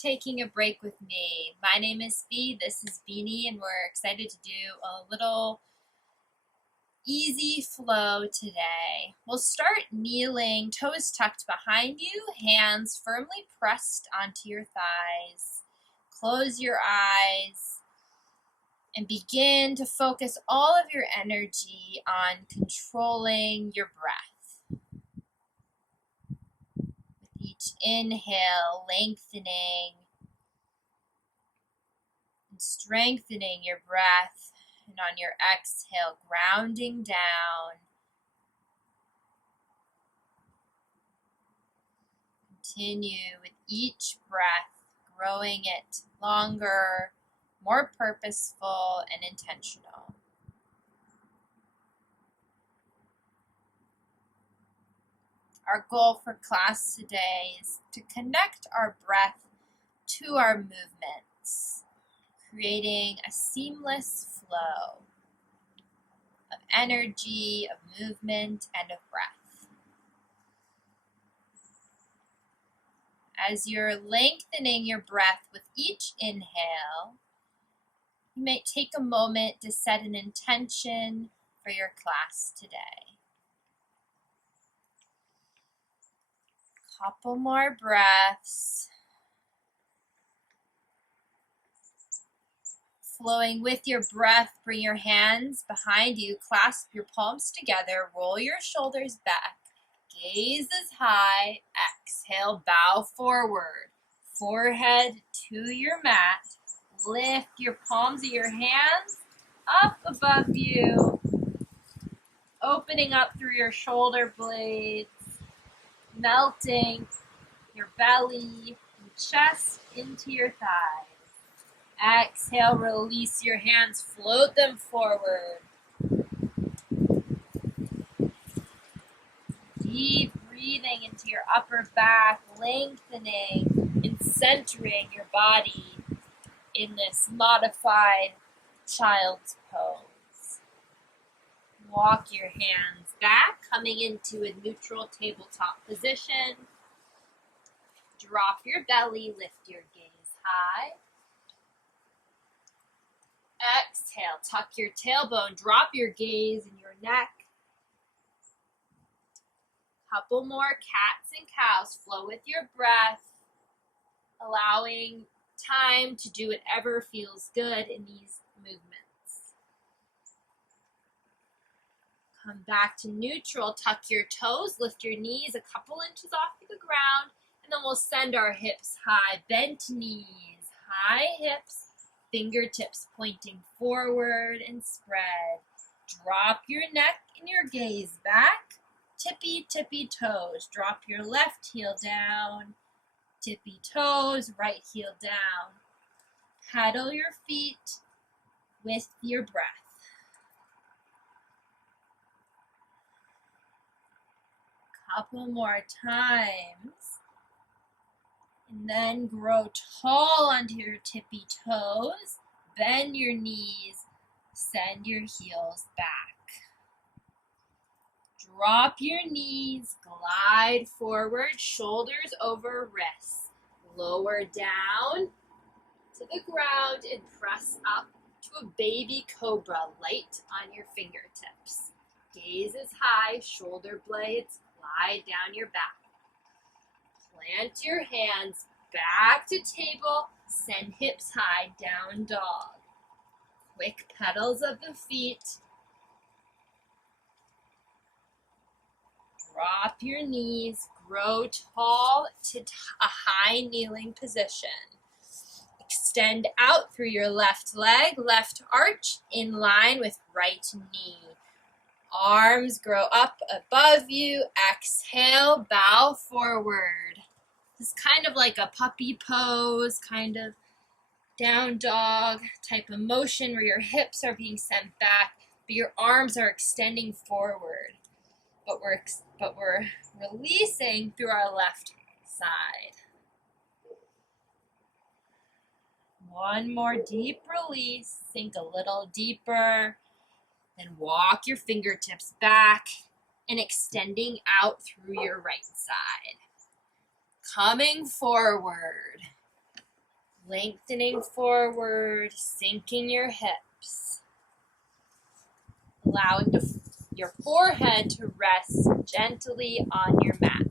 taking a break with me. My name is Fee, this is Beanie, and we're excited to do a little easy flow today. We'll start kneeling, toes tucked behind you, hands firmly pressed onto your thighs. Close your eyes and begin to focus all of your energy on controlling your breath. With each inhale, lengthening and strengthening your breath, and on your exhale, grounding down. Continue with each breath, growing it longer, more purposeful and intentional. Our goal for class today is to connect our breath to our movements, creating a seamless flow of energy, of movement, and of breath. As you're lengthening your breath with each inhale, you may take a moment to set an intention for your class today. Couple more breaths. Flowing with your breath, bring your hands behind you, clasp your palms together, roll your shoulders back, gaze as high, exhale, bow forward, forehead to your mat, lift your palms of your hands up above you, opening up through your shoulder blades, melting your belly and chest into your thighs. Exhale, release your hands, float them forward. Deep breathing into your upper back, lengthening and centering your body in this modified child's pose. Walk your hands back, coming into a neutral tabletop position. Drop your belly, lift your gaze high. Exhale, tuck your tailbone, drop your gaze in your neck. Couple more cats and cows, flow with your breath, allowing time to do whatever feels good in these movements. Come back to neutral, tuck your toes, lift your knees a couple inches off the ground, and then we'll send our hips high, bent knees, high hips, fingertips pointing forward and spread. Drop your neck and your gaze back. Tippy, tippy toes. Drop your left heel down. Tippy toes, right heel down. Paddle your feet with your breath. Couple more times. And then grow tall onto your tippy toes. Bend your knees. Send your heels back. Drop your knees. Glide forward. Shoulders over wrists. Lower down to the ground and press up to a baby cobra. Light on your fingertips. Gaze is high. Shoulder blades glide down your back. Plant your hands back to table, send hips high, down dog. Quick pedals of the feet. Drop your knees, grow tall to a high kneeling position. Extend out through your left leg, left arch in line with right knee. Arms grow up above you. Exhale, bow forward. It's kind of like a puppy pose, kind of down dog type of motion where your hips are being sent back, but your arms are extending forward. But we're releasing through our left side. One more deep release. Sink a little deeper. Then walk your fingertips back and extending out through your right side. Coming forward. Lengthening forward, sinking your hips. Allowing your forehead to rest gently on your mat.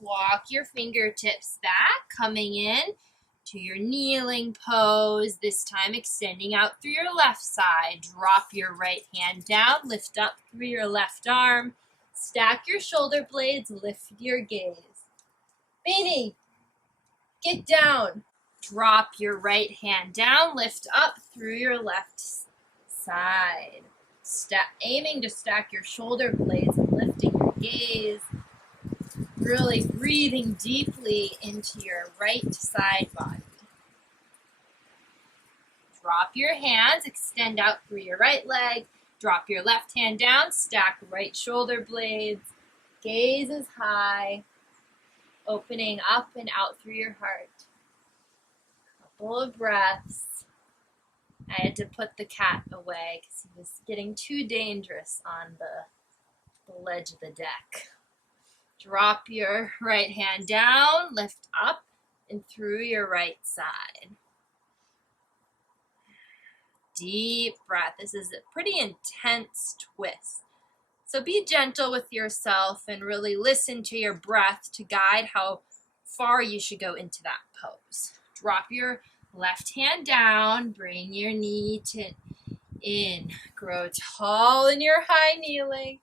Walk your fingertips back, coming in to your kneeling pose, this time extending out through your left side. Drop your right hand down, lift up through your left arm. Stack your shoulder blades, lift your gaze. Beanie, get down. Drop your right hand down, lift up through your left side. Aiming to stack your shoulder blades and lifting your gaze. Really breathing deeply into your right side body. Drop your hands, extend out through your right leg. Drop your left hand down, stack right shoulder blades. Gaze is high, opening up and out through your heart. Couple of breaths. I had to put the cat away because he was getting too dangerous on the ledge of the deck. Drop your right hand down, lift up and through your right side. Deep breath. This is a pretty intense twist. So be gentle with yourself and really listen to your breath to guide how far you should go into that pose. Drop your left hand down, bring your knee in. Grow tall in your high kneeling.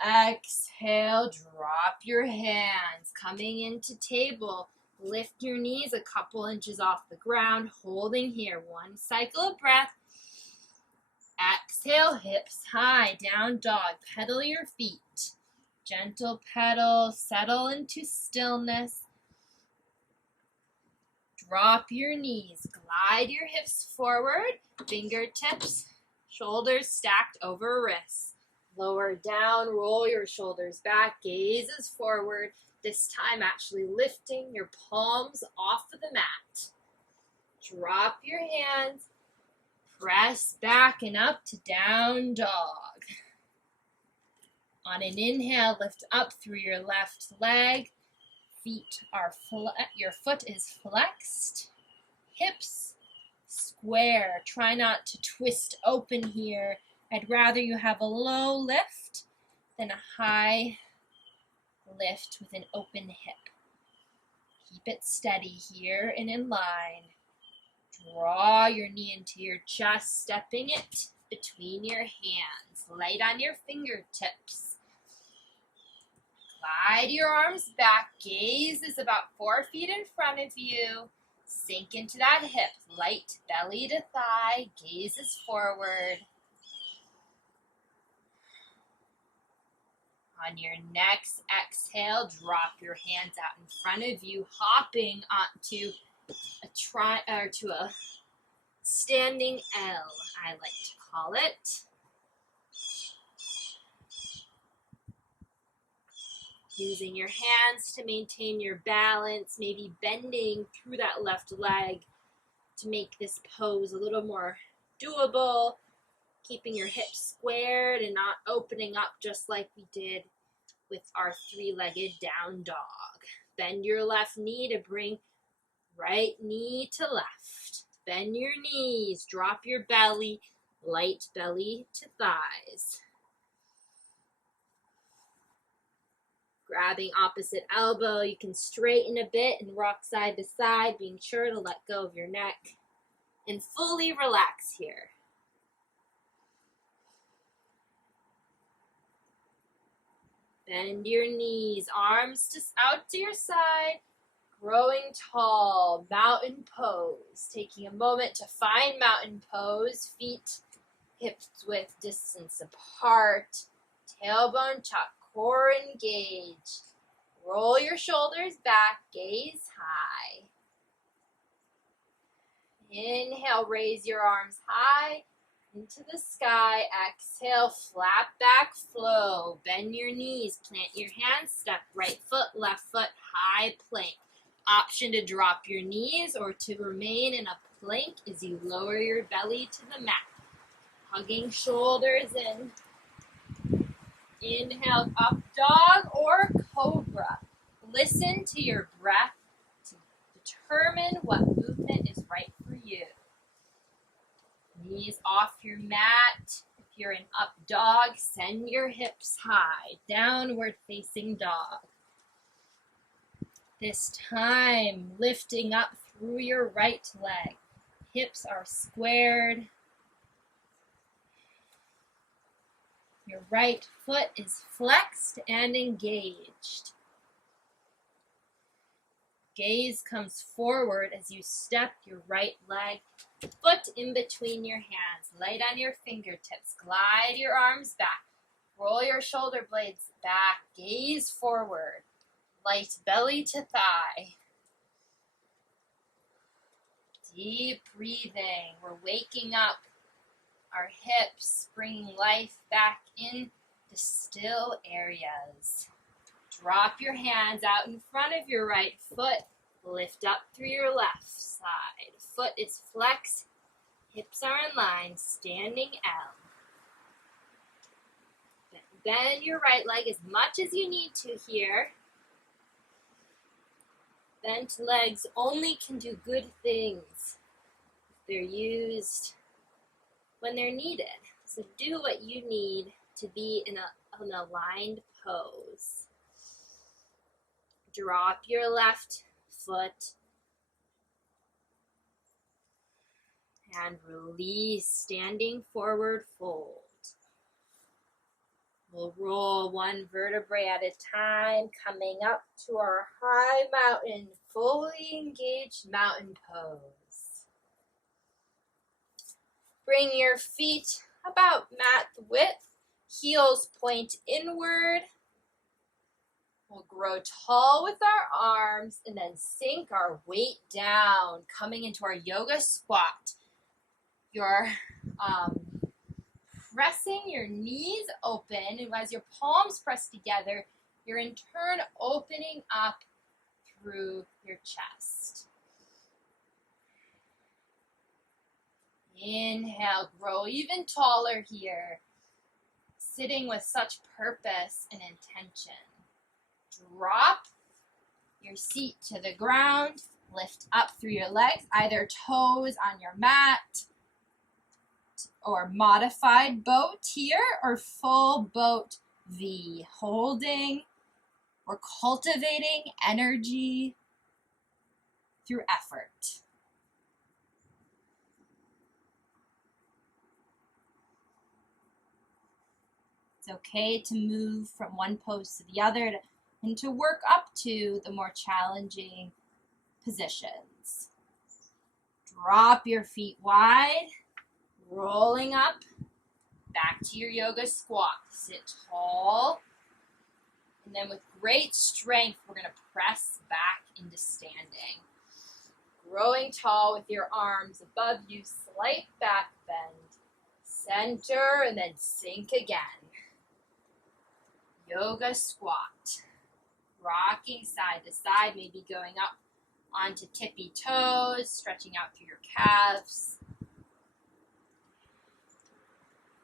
Exhale, drop your hands, coming into table. Lift your knees a couple inches off the ground, holding here. One cycle of breath. Exhale, hips high, down dog. Pedal your feet. Gentle pedal, settle into stillness. Drop your knees, glide your hips forward, fingertips, shoulders stacked over wrists. Lower down, roll your shoulders back, gaze is forward. This time actually lifting your palms off of the mat. Drop your hands, press back and up to down dog. On an inhale, lift up through your left leg. Feet are your foot is flexed. Hips square. Try not to twist open here. I'd rather you have a low lift than a high lift with an open hip. Keep it steady here and in line. Draw your knee into your chest, stepping it between your hands. Light on your fingertips. Glide your arms back. Gaze is about 4 feet in front of you. Sink into that hip. Light belly to thigh. Gaze is forward. On your next exhale, drop your hands out in front of you, hopping onto a standing L, I like to call it. Using your hands to maintain your balance, maybe bending through that left leg to make this pose a little more doable. Keeping your hips squared and not opening up just like we did with our 3-legged down dog. Bend your left knee to bring right knee to left. Bend your knees, drop your belly, light belly to thighs. Grabbing opposite elbow, you can straighten a bit and rock side to side, being sure to let go of your neck and fully relax here. Bend your knees, arms out to your side, growing tall, mountain pose. Taking a moment to find mountain pose, feet hips width distance apart, tailbone tuck, core engaged. Roll your shoulders back, gaze high. Inhale, raise your arms high into the sky. Exhale, flap back, flow. Bend your knees, plant your hands, step right foot, left foot, high plank. Option to drop your knees or to remain in a plank as you lower your belly to the mat. Hugging shoulders in. Inhale, up dog or cobra. Listen to your breath to determine what movement is right for you. Knees off your mat. If you're in up dog, send your hips high. Downward facing dog. This time, lifting up through your right leg. Hips are squared. Your right foot is flexed and engaged. Gaze comes forward as you step your right leg, foot in between your hands, light on your fingertips, glide your arms back, roll your shoulder blades back, gaze forward, light belly to thigh. Deep breathing, we're waking up our hips, bringing life back in the still areas. Drop your hands out in front of your right foot. Lift up through your left side. Foot is flexed. Hips are in line. Standing L. Bend your right leg as much as you need to here. Bent legs only can do good things. They're used when they're needed. So do what you need to be in an aligned pose. Drop your left foot and release, standing forward fold. We'll roll one vertebrae at a time, coming up to our high mountain, fully engaged mountain pose. Bring your feet about mat width, heels point inward. We'll grow tall with our arms and then sink our weight down, coming into our yoga squat. You're pressing your knees open, and as your palms press together, you're in turn opening up through your chest. Inhale, grow even taller here, sitting with such purpose and intention. Drop your seat to the ground, lift up through your legs, either toes on your mat, or modified boat here, or full boat V. Holding or cultivating energy through effort. It's okay to move from one pose to the other and to work up to the more challenging positions. Drop your feet wide, rolling up, back to your yoga squat. Sit tall, and then with great strength, we're going to press back into standing. Growing tall with your arms above you, slight back bend, center, and then sink again. Yoga squat. Rocking side to side, maybe going up onto tippy toes, stretching out through your calves.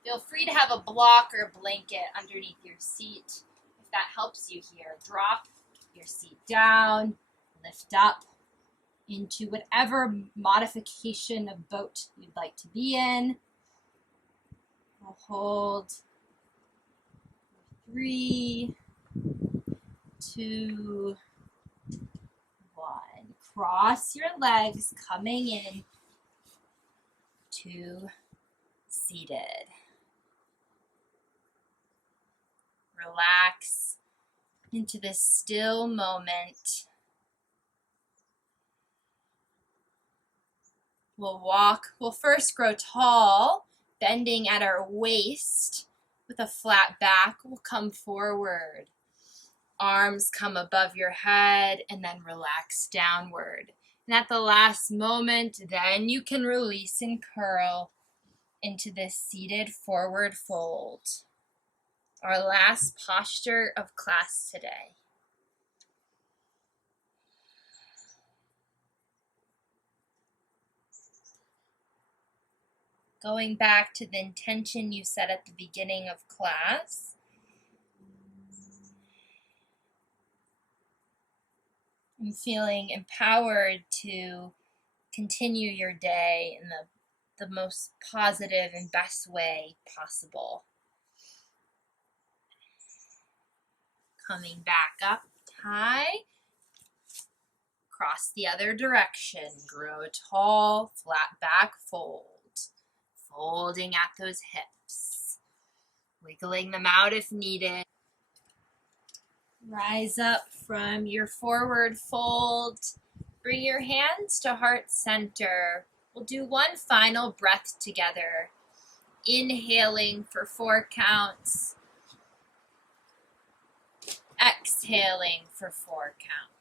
Feel free to have a block or a blanket underneath your seat if that helps you here. Drop your seat down, lift up into whatever modification of boat you'd like to be in. We'll hold 3, 2, 1. Cross your legs, coming in to seated. Relax into this still moment. We'll first grow tall, bending at our waist with a flat back. We'll come forward. Arms come above your head and then relax downward. And at the last moment, then you can release and curl into this seated forward fold. Our last posture of class today. Going back to the intention you set at the beginning of class. and feeling empowered to continue your day in the most positive and best way possible. Coming back up, tie, cross the other direction, grow tall, flat back fold, folding at those hips, wiggling them out if needed. Rise up from your forward fold, bring your hands to heart center. We'll do one final breath together, inhaling for 4 counts, exhaling for 4 counts.